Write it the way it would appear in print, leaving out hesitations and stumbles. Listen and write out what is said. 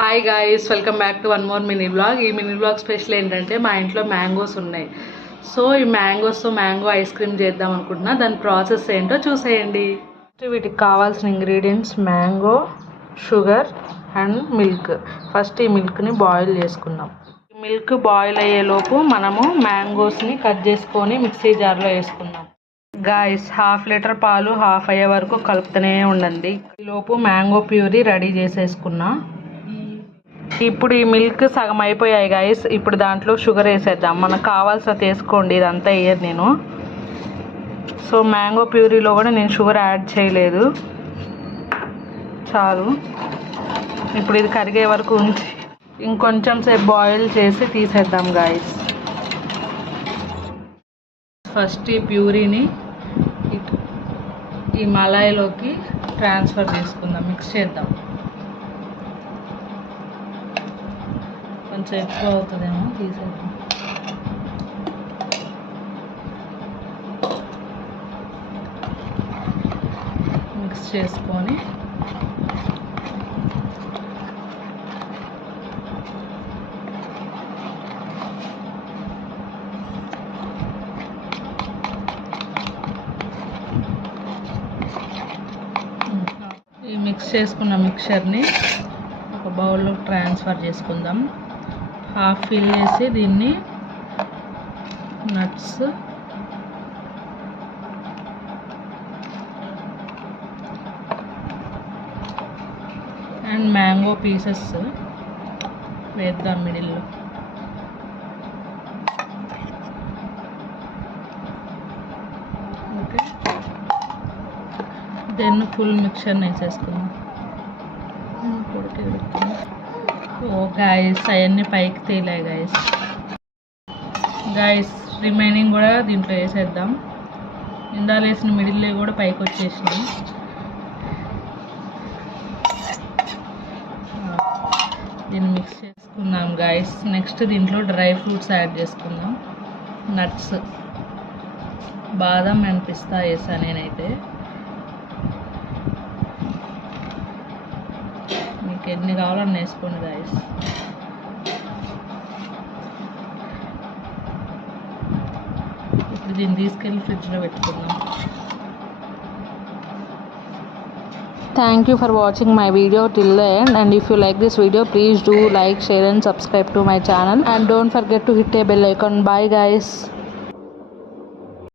Hi guys, welcome back to one more mini blog. ఈ mini blog special ఏంటంటే మా ఇంట్లో మ్యాంగోస్ ఉన్నాయి. సో ఈ మ్యాంగోస్తో మ్యాంగో ఐస్ క్రీమ్ చేద్దాం అనుకుంటున్నా. దాని ప్రాసెస్ ఏంటో చూసేయండి. వీటికి కావాల్సిన ingredients mango, sugar and milk. First ఈ మిల్క్ని బాయిల్ చేసుకుందాం. మిల్క్ బాయిల్ అయ్యేలోపు మనము మ్యాంగోస్ని కట్ చేసుకొని మిక్సీ జార్లో వేసుకుందాం. గాయ్స్, 1/2 లీటర్ పాలు హాఫ్ అయ్యే వరకు కలుపుతూనే ఉండండి. ఈలోపు మ్యాంగో ప్యూరీ రెడీ చేసేసుకున్నా. ఇప్పుడు ఈ మిల్క్ సగం అయిపోయాయి గాయస్. ఇప్పుడు దాంట్లో షుగర్ వేసేద్దాం. మనకు కావాల్సినంత వేసుకోండి, ఇదంతా వేయదు నేను. సో మ్యాంగో ప్యూరీలో కూడా నేను షుగర్ యాడ్ చేయలేదు, చాలు. ఇప్పుడు ఇది కరిగే వరకు ఉంచి ఇంకొంచెం సేపు బాయిల్ చేసి తీసేద్దాం గాయస్. ఫస్ట్ ఈ ప్యూరీని ఈ మలాయిలోకి ట్రాన్స్ఫర్ చేసుకుందాం, మిక్స్ చేద్దాం. కొంచెం ఎక్కువ అవుతుందేమో, తీసేద్దాం. మిక్స్ చేసుకొని ఈ మిక్స్ చేసుకున్న మిక్చర్ని ఒక బౌల్లో ట్రాన్స్ఫర్ చేసుకుందాం. హాఫ్ ఫిల్ చేసి దీన్ని నట్స్, అండ్ మ్యాంగో పీసెస్ వేద్దాం మిడిల్లో. ఓకే, దెన్ ఫుల్ మిక్చర్ని వేసేసుకుందాం. ఓ గాయస్, అవన్నీ పైకి తేలాయి గాయస్. రిమైనింగ్ కూడా దీంట్లో వేసేద్దాం. ఇందాలు వేసిన మిడిల్లో కూడా పైకి వచ్చేసినాయి. దీన్ని మిక్స్ చేసుకుందాం గాయస్. నెక్స్ట్ దీంట్లో డ్రై ఫ్రూట్స్ యాడ్ చేసుకుందాం. నట్స్, బాదం అండ్ పిస్తా వేసాను నేనైతే. మీకు ఎన్ని కావాలని వేసుకోండి గాయస్. ఇప్పుడు దీన్ని తీసుకెళ్ళి ఫ్రిడ్జ్లో పెట్టుకుందాం. Thank you for watching my video till the end, and if you like this video, please do like, share and subscribe to my channel, and don't forget to hit a bell icon. Bye guys.